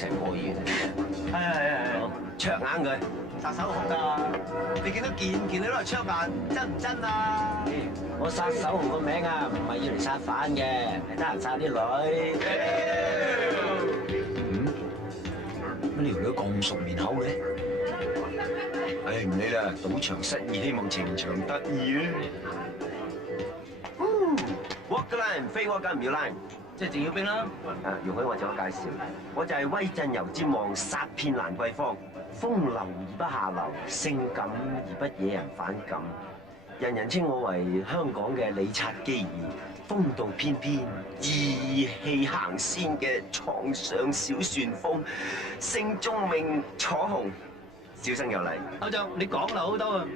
齊過醫院。係，灼眼佢。殺手紅㗎，你見到件都係槍眼，真唔真啊？我殺手紅個名啊，唔係要嚟殺犯嘅，係得閒殺啲女。乜呢條女咁熟面口嘅？唉，唔理啦，賭場失意，希望情場得意啊！Walk the line，非 walk 緊唔要 line，即係鄭耀兵啦。容許我自我介紹，我就係威震遊之王，殺遍蘭桂坊。風流而不下流，性感而不惹人反感，人人稱我為香港嘅理察基爾，風度翩翩、義氣行先嘅床上小旋風，姓鐘名楚紅，小生有禮。歐總，你講漏好多啊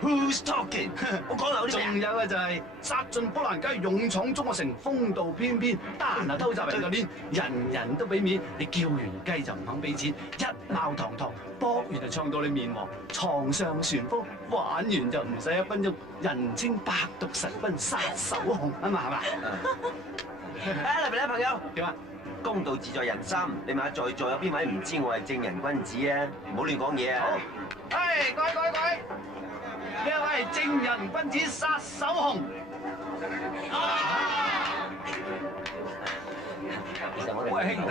！Who's talking？ 我講漏啲咩？仲有嘅就係殺盡波蘭街，勇闖中國城，風度翩翩，得閒啊偷襲人個鏈，人人都俾面，你叫完雞就唔肯俾錢，一鬧堂堂，搏完就唱到你面黃，床上旋風，玩完就唔使1分鐘，人稱百毒神君殺手紅啊嘛，係嘛？嚟嚟朋友，點啊？公道自在人心，你問下在座有邊位唔知我係正人君子啊？唔好亂講嘢啊！好，各位。呢位正人君子殺手紅，喂兄弟，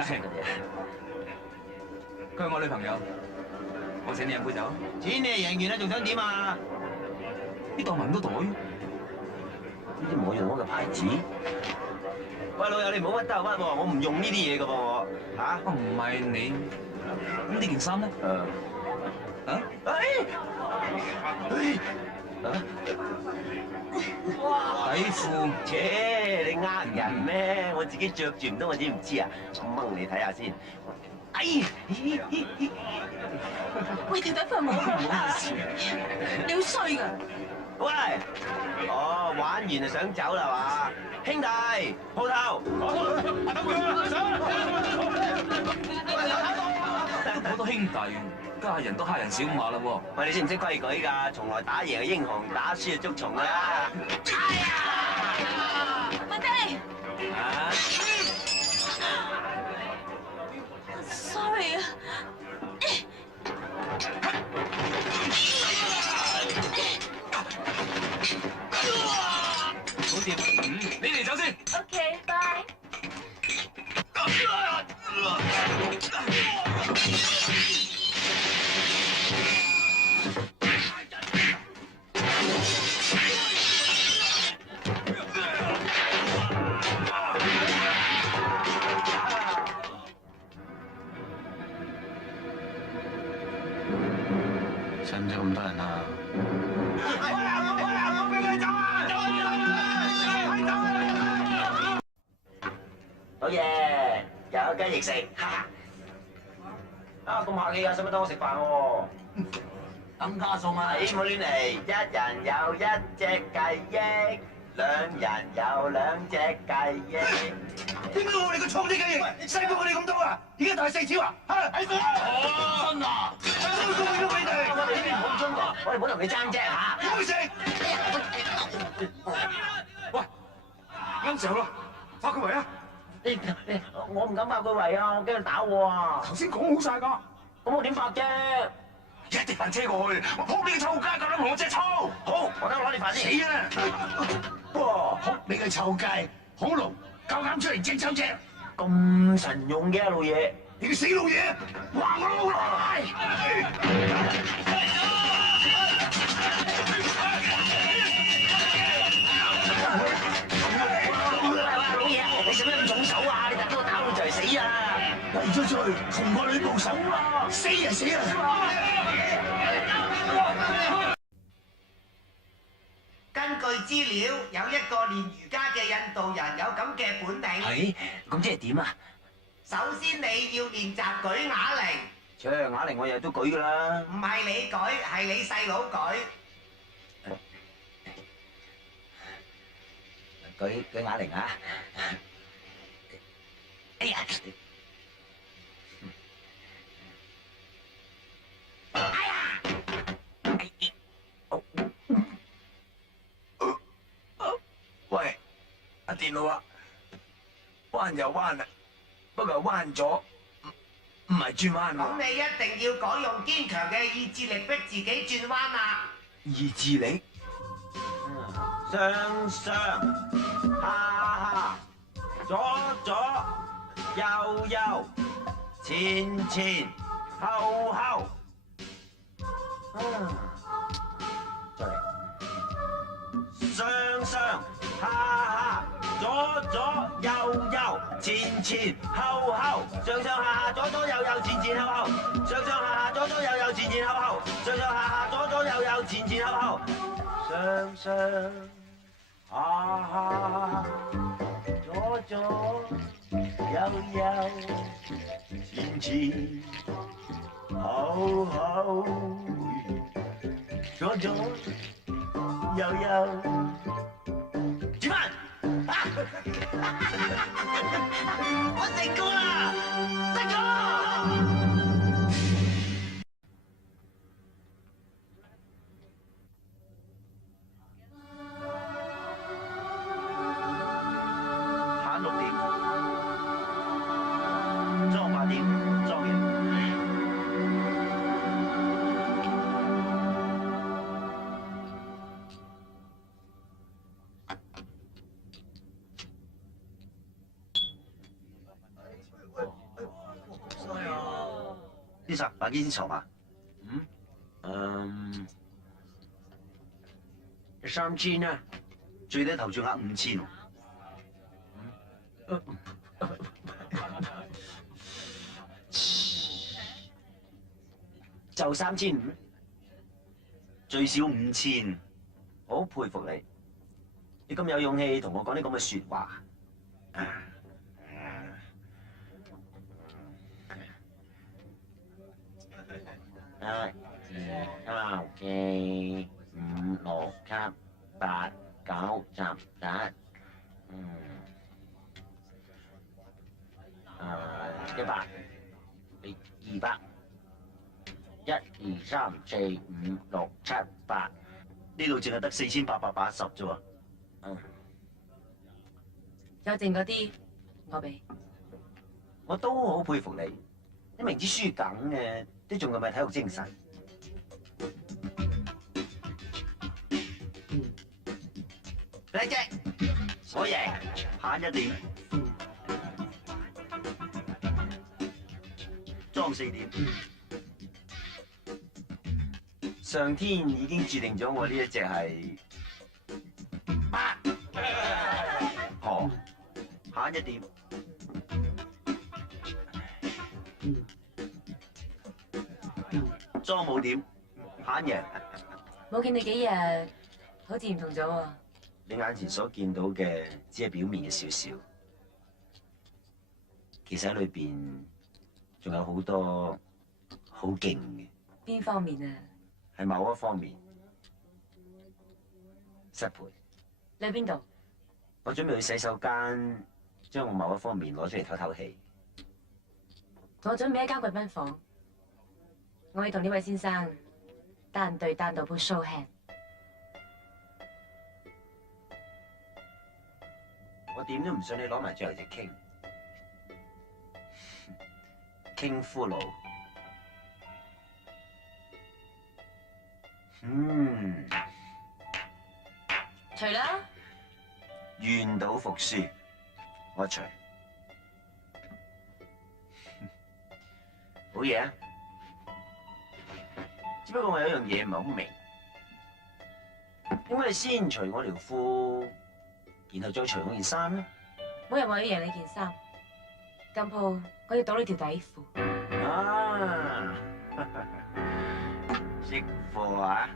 佢係我女朋友，我請你飲杯酒。錢你贏完啦，仲想點啊？呢袋咪咁多袋？呢啲唔係我用嗰個牌子。喂老友，你唔好屈兜屈喎，我唔用呢啲嘢噶噃我。嚇？唔係你，咁呢件衫咧？底褲，切，你呃人咩？我自己着住唔通我知唔知啊？掹你睇下先。哎，喂，條底褲係冇㗎，你好衰㗎！喂，玩完就想走啦嘛？兄弟，鋪頭。好多兄弟，家人都蝦人小馬啦喎！喂，你識唔識規矩㗎？從來打贏係英雄，打輸就捉蟲㗎啦！哎呀！文迪。啊 ！Sorry 啊。好掂，你嚟走先。OK，bye。使唔使咁多人啊？我俾佢走啊！好嘢，又有雞翼食，哈哈！啊咁客氣啊，使乜等我食飯喎？等加餸啊！你唔好亂嚟，一人有一隻雞翼，2人有2隻雞翼。點解我哋個廠啲雞翼細過我哋咁多啊？而家大4條啊？嚇！喺度啊！真啊！收工咗俾你！我哋呢邊唔好中國，我哋唔好同你爭啫嚇。唔好食！喂，啱時候啦，發佢圍啊！我唔敢發佢圍啊，我驚佢打我啊！頭先講好晒㗎，咁我點發啫？一直扮車過去，我撲你個臭街，夠膽同我隻粗！好，我等我攞你飯先。死啊！哇！撲你個臭街，恐龍夠膽出嚟隻抽隻！咁神勇嘅老嘢，你個死老嘢，話我老賴！老嘢，你使乜咁重手啊？你突然間打到就係死啊！為咗罪，同個女報仇啊！死啊死啊！根據資料，有一個練瑜伽嘅印度人有咁嘅本領。係，咁即係點啊？首先你要練習舉啞鈴。啞鈴我日日都舉㗎啦。唔係你舉，係你細佬舉。舉啞鈴啊！哎呀！哎呀！喂，阿電腦啊，彎又彎啊，不過係彎咗，唔係轉彎咁喎。你一定要改用堅強嘅意志力逼自己轉彎啦。意志力，上上下下左左右右前前後後。再嚟。上上下下左左右右前前後後，上上下下左左右右前前後後，上上下下左左右右前前後後，上上下下左左右右前前後後，上上下下左左右右前前後後，左左右右。轉翻！我成功啦！得咗！下6點，中午8點，裝完。呢集把幾錢籌碼？3000啊，最低投注額5000。就3500，最少5000。我好佩服你，你咁有勇氣同我講啲咁嘅説話。1、2、3、4、5、6、7、8、9、10、11，100，1、200，1、2、3、4、5、6、7、8，呢度淨係得4880啫喎。有剩嗰啲我俾。我都好佩服你，你明知輸梗嘅，都仲咁嘅體育精神。嚟啫，我贏，慳1點，裝4點。上天已經注定咗我呢一隻係8，哦，慳1點。裝冇點，慳贏。冇見你幾日，好似唔同咗喎。你眼前所見到嘅只係表面嘅少少，其實喺裏邊仲有好多好勁嘅。邊方面啊？係某一方面失陪。你喺邊度？我準備去洗手間，將我某一方面攞出嚟透透氣。我準備一間貴賓房，我要同呢位先生單對單到鋪 show hand。我點都唔信你攞埋最後隻 king， king 俘虜。除啦，願賭服輸，我除。好嘢啊！只不過我有一樣嘢唔係好明，點解你先除我條褲，然後再除我件衫咧？冇人話要贏你件衫，今鋪我要賭你條底褲。啊，識貨啊！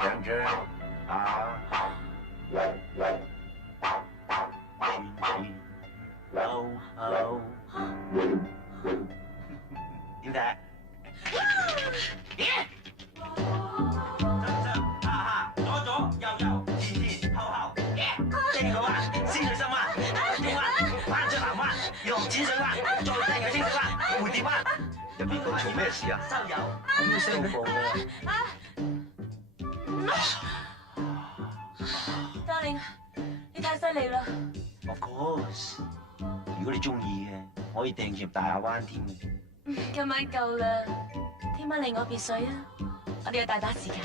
上上下下，前前後後，點睇？上上下下，左左右右，前前後後，正個彎，先水深彎，中彎，彎出南彎，用淺水彎，再正嘅清水彎，蝴蝶彎。入邊個做咩事啊？收油，咁都聲都冇嘅。Darling，你太犀利啦！ Of course， 如果你中意嘅，可以訂住入大亞灣添。今晚夠啦，聽晚嚟我別墅啊！我哋有大把時間。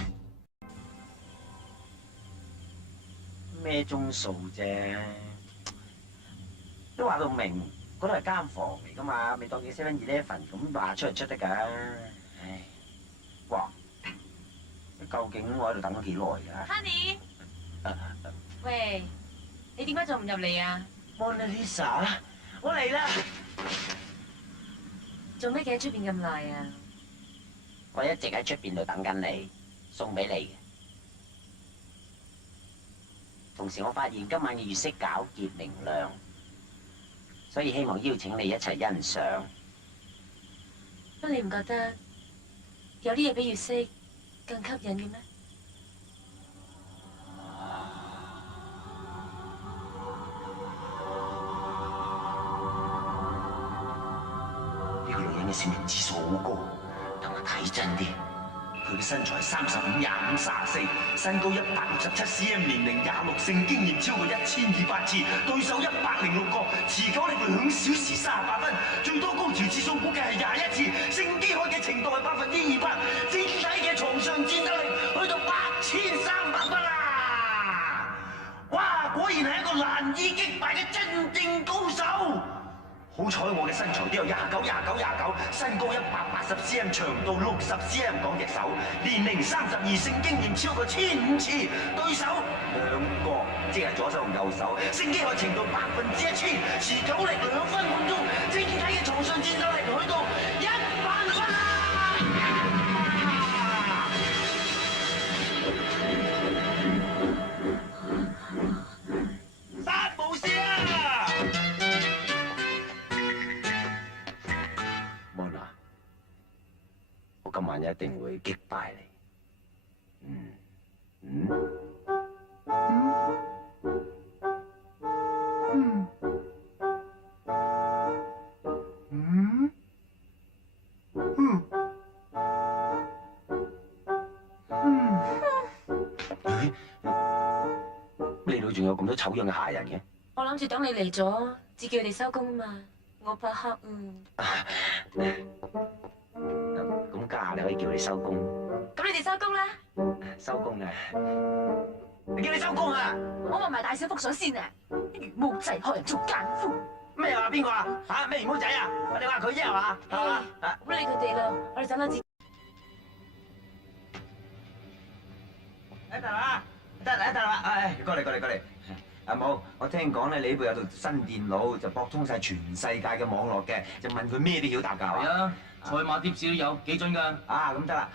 咩鐘數啫？都話到明，嗰度係間房嚟噶嘛，咪當嘅 7-11咁話出就出得㗎。唉，哇！究竟我喺度等咗幾耐㗎 Honey， 喂，你點解仲唔入嚟啊 ？Mona Lisa， 我嚟啦！做咩企喺出邊咁耐啊？我一直喺出邊度等緊你，送俾你嘅。同時，我發現今晚嘅月色皎潔明亮，所以希望邀請你一齊欣賞。乜你唔覺得有啲嘢比月色更吸引嘅咩？呢個女人嘅閃靈指數好高，等我睇真啲。佢嘅身材35、25、34，身高167 cm， 年齡26，性經驗超過1200次，對手106個，持久力2小時38分，最多高潮次數估計係21次，性飢渴嘅程度係200%，整體嘅床上戰鬥力去到8300分啊！哇，果然係一個難以擊敗嘅真正高手。好彩我嘅身材都有29，身高180 cm， 長度60 cm， 講隻手，年齡32，性經驗超過1500次，對手2個，即係左手同右手，性飢渴程度1000%，持久力2分半鐘，整體嘅床上戰鬥力去到10000分啊！殺無師啊！我今晚一定會擊敗你。呢度仲有咁多醜樣嘅客人嘅？我諗住等你嚟咗，至叫佢哋收工啊嘛。我怕黑咁家下你可以叫你收工。咁你哋收工啦。收工啊！你叫你收工啊！我問埋大小福水先啊！魚毛仔學人做奸夫。咩話？邊個啊？嚇咩魚毛仔啊？你話佢啫係嘛？係嘛？唔理佢哋啦，我哋走啦，自。得啦，得啦，唉，過嚟。阿冇，我聽講咧，你呢部有套新電腦，就駁通晒全世界嘅網絡嘅，就問佢咩都曉答㗎。係啊，賽馬貼士都有幾準㗎。啊，咁得啦。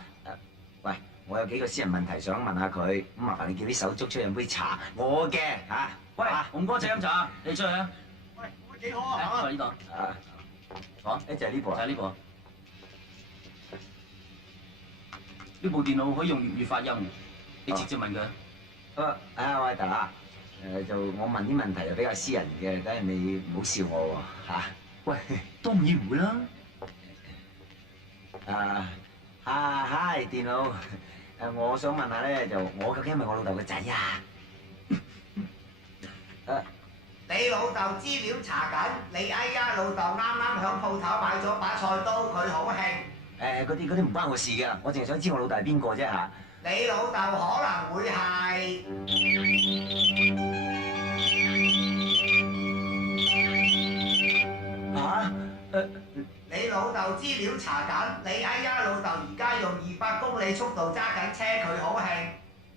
喂，我有幾個私人問題想問下佢，咁麻煩你叫啲手足出去飲杯茶，我嘅嚇。喂，紅哥請飲茶，你出去啊。喂，會幾好啊？喺呢度。啊，講，就係呢部啊。就係呢部。呢部電腦可以用粵語發音，你直接問佢。喂，大佬。就我問啲問題就比較私人嘅，梗係你唔好笑我喎嚇。喂，當然唔會啦。嗨，電腦。我想問下咧，就我究竟係咪我老豆個仔啊？你老豆資料查緊，你哎家老豆啱啱響鋪頭買咗把菜刀，佢好興。嗰啲唔關我事㗎，我淨係想知我老豆係邊個啫嚇。你老豆可能會係。你老豆資料查緊，你哎呀老豆而家用200公里速度揸緊車，佢好興。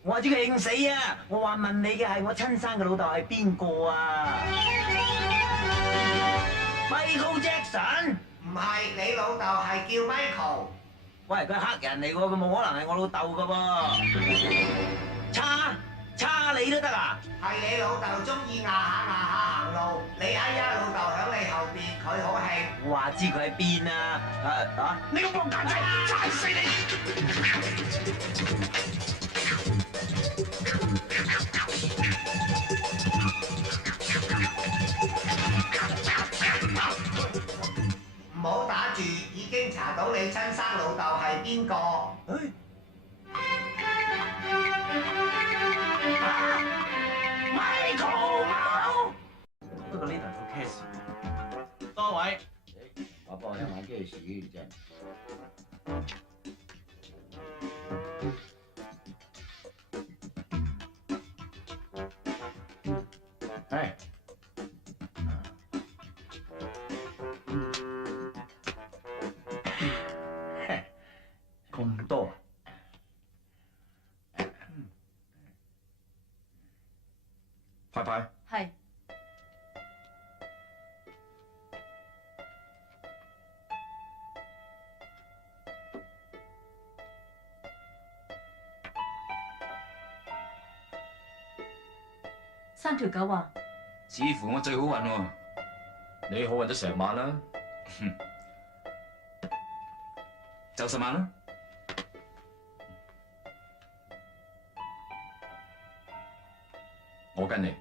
我話知佢興死啊！我話問你嘅係我親生嘅老豆係邊個啊 ？Michael Jackson？ 唔係，你老豆係叫 Michael。喂，佢係黑人嚟喎，佢冇可能係我老豆噶噃。叉你都得啊？係你老豆中意壓下行路，你哎呀老豆響你後邊，佢好興。我話知佢喺邊啊！你個笨蛋仔，踩死你！唔好打住，已經查到你親生老豆係邊個。我幫我聽下幾時真。係。咁多。派派，係3條狗啊！似乎我最好運喎。你好運咗成晚啦。就10萬啦。我跟你。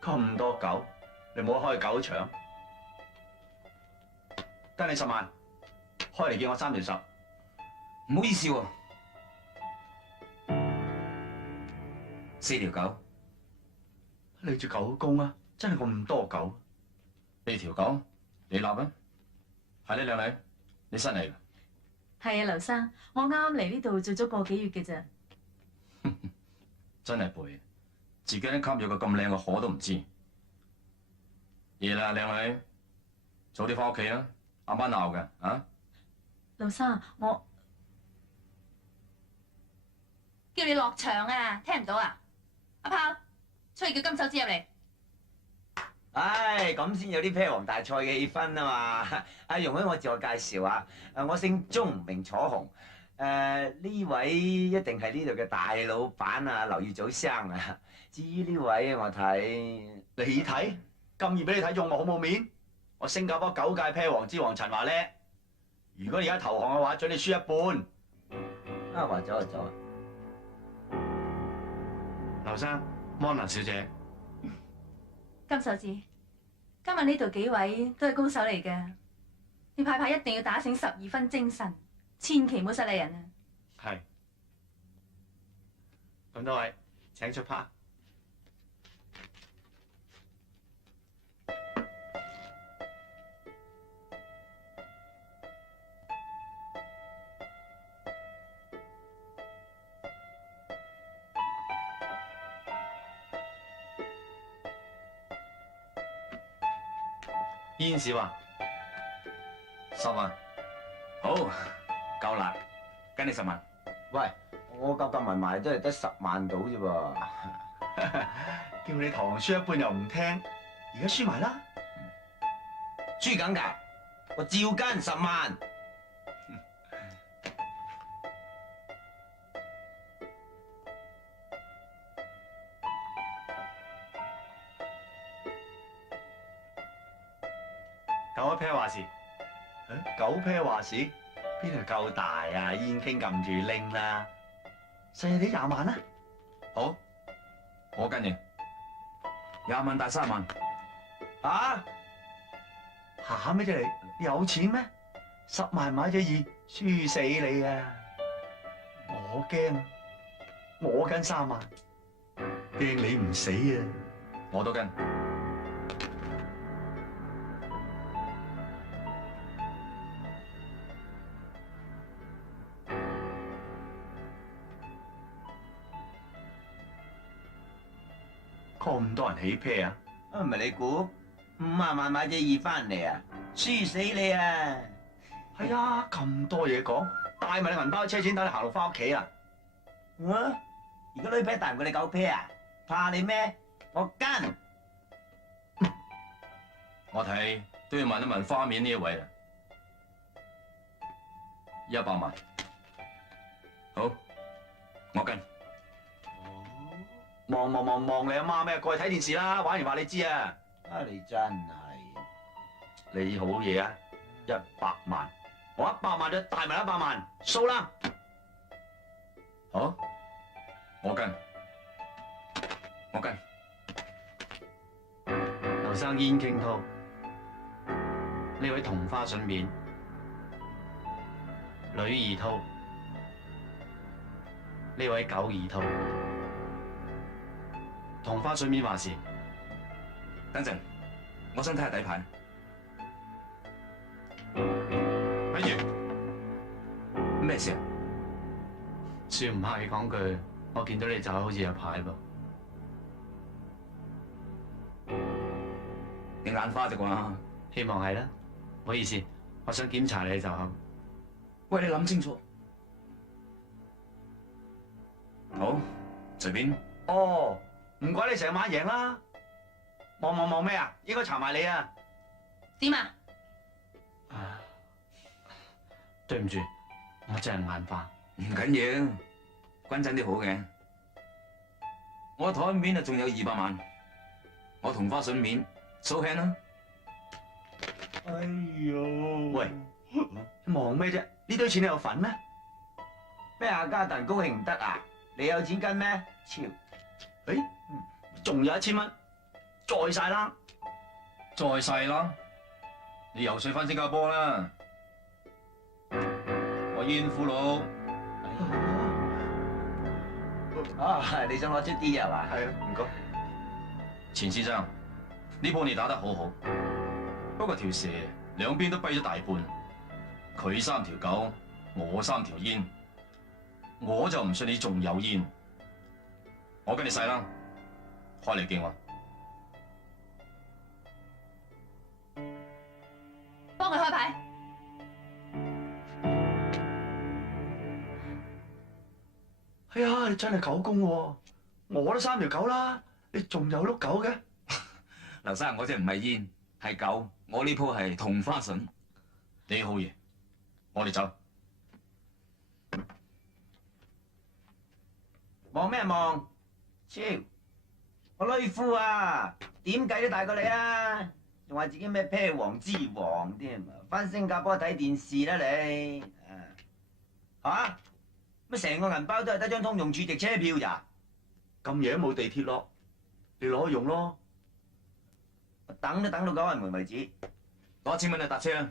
咁多狗，你唔好開狗場。跟你10萬，開嚟見我3條10。唔好意思喎。4條狗。你隻狗公啊，真係咁多狗。 4條狗，你立啊？係呢，靚女，你新嚟㗎？係啊，劉生，我啱啱嚟呢度做咗個幾月嘅咋。真係背，自己都吸咗個咁靚嘅河都唔知。夜啦，靚女，早啲翻屋企啦，阿媽鬧㗎啊！劉生，我叫你落場啊，聽唔到啊？阿炮，出去叫金手指入嚟。唉，咁先有啲啤王大賽嘅氣氛啊嘛！阿容許我自我介紹下，我姓鐘，名楚紅。呢位一定係呢度嘅大老闆啊，劉耀祖生啊。至於呢位，我睇你睇咁易俾你睇中我好冇面？我新加坡9屆啤王之王陳華叻。如果你而家投降嘅話，准你輸一半。啊，話走就走啊！劉生，摩蘭小姐，金手指，今日呢度幾位都係高手嚟嘅，你派牌一定要打醒12分精神，千祈唔好失禮人啊！係。咁多位請出牌。煙少啊10萬，好，夠啦，跟你10萬。喂，我夾埋埋都係得10萬到啫噃。叫你堂輸一半又唔聽，而家輸埋啦。輸緊㗎，我照跟10萬。9一 pair 話事，9 pair 話事，邊度夠大啊？煙傾撳住拎啦，細細哋20萬啦。好，我跟你20萬大3萬。啊？嚇咩啫你？有錢咩？10萬買隻2，輸死你啊！我驚，我跟3萬，驚你唔死啊！我都跟。咁多人起 pair 啊？唔係你估50萬買隻2翻嚟啊？輸死你啊！係啊，咁多嘢講，帶埋你銀包車錢，等你行路翻屋企啊！而家女 pair 大唔過你9 pair 啊？怕你咩？我跟。我睇都要問一問花面呢一位啦。100萬，好，我跟。望你阿媽咩？過去睇電視啦，玩完話你知啊！啊，你真係你好嘢啊！100萬，我100萬就帶埋100萬，數啦！好，我跟。劉生煙傾吐，呢位同花順面，女兒吐，呢位狗兒吐。同花順面話事，等陣，我想睇下底牌。咪住，咩事啊？算唔客氣講句，我見到你走好似有牌噃。你眼花啫啩？希望係啦。唔好意思，我想檢查你就口。喂，你諗清楚。好，隨便。哦，唔怪你成晚贏啦。望咩啊？應該查埋你啊！點啊？對唔住，我真係眼花。唔緊要，均真啲好嘅。我台面啊仲有200萬，我同花順面 show hand 啦。哎呦，喂，忙咩啫？呢堆錢你有份咩？咩阿家達高興唔得啊？你有錢跟咩？超，仲有1000蚊，再晒啦！再細啦，你游水翻新加坡啦。我煙俘虜。啊，你想攞出啲係嘛？係啊，唔該。錢先生，呢鋪你打得好好，不過條蛇兩邊都跛咗大半，佢3條狗，我3條煙，我就唔信你仲有煙。我跟你細啦，開嚟見我。幫佢開牌。哎呀，你真係狗公喎！我都3條狗啦，你仲有碌狗嘅？劉生，我隻唔係煙，係狗。我呢鋪係同花順。你好嘢，我哋走。望咩望？超，我女夫啊，點計都大過你啊！仲話自己咩啤王之王添，翻新加坡睇電視啦你。嚇？乜成個銀包都係得張通用儲值車票咋？咁夜都冇地鐵咯，你攞去用咯。我等都等到9人門為止。攞1000蚊去搭車啊！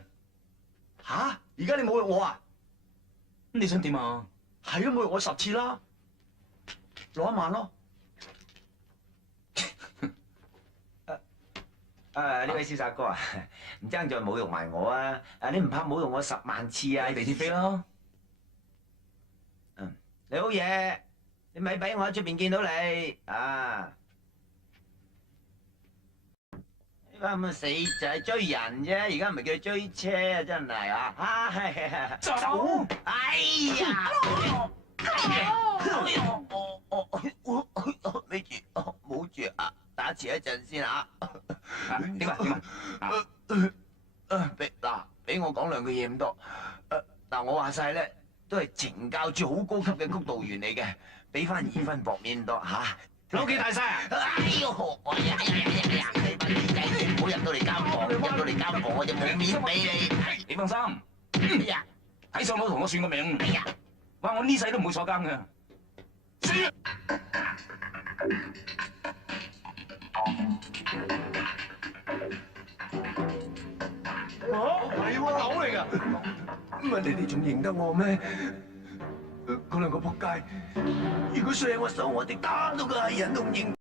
吓？而家你侮辱我啊？咁你想點啊？係都侮辱我10次啦，攞1萬咯。呢位瀟灑哥啊，唔爭再侮辱埋我啊！你唔怕侮辱我10萬次啊？地鐵飛咯。你好嘢，你咪俾我喺出邊見到你啊！呢班咁嘅死仔追人啫，而家唔係叫追車啊！真係啊！唉，走！哎呀！咪住，冇住啊！打遲一陣先啊！點啊？俾我講2句嘢咁多。嗱，我話晒咧，都係懲教處好高級嘅督導員嚟嘅，俾翻2分薄面多嚇。老幾大晒啊！哎呦！哎呀！你班僆仔，唔好入到嚟間房，入到嚟間房我就冇面俾你。你放心，哎呀！睇上佬同我算個命。哎呀！話我呢世都唔會坐監嘅。死！係喎，狗嚟㗎！乜你哋仲認得我咩？嗰2個仆街，如果上我手，我哋打到個藝人都唔認。